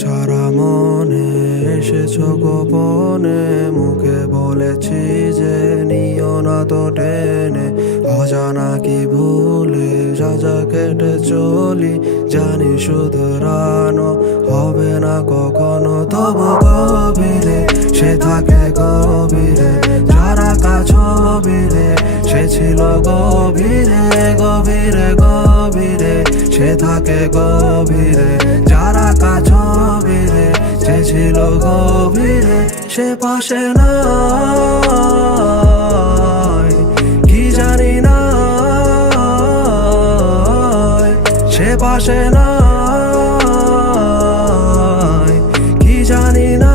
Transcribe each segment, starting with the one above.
ছাড়া মনে এসেছো গোপনে, মুখে বলেছি যে নিও না তো টেনে। অজানা কি ভুলে সাজা কেটে চলি, জানি শুধরানো হবে না কখনো। তবু গভীরে সে থাকে গভীরে, যারা কাছবিরে সে ছিল গভীরে গভীরে গভীরে। সে থাকে গভীরে, যারা কাছবিরে সে ছিল গভীরে। সে পাশে নাই কি জানি না, সে পাশে নাই কি জানি না।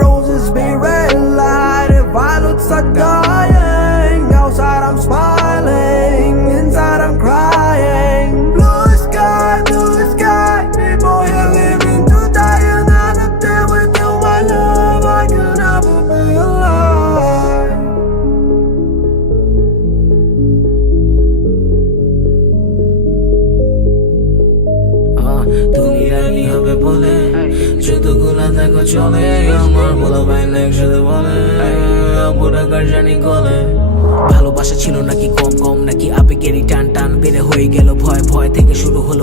Roses be red light, violets are dying. Outside I'm smiling, inside I'm crying. Blue sky, people here living to die. Another day with you, my love, I could never be alive. তুমি রানী হবে বলে যতগুলা দেখো চলে, আমার বলা ভাই না একসাথে বলে বুড়াকার জানি গলে। ভালোবাসা ছিল নাকি কম কম, নাকি আবেগেরই টান টান বেড়ে হয়ে গেল ভয়, ভয় থেকে শুরু হলো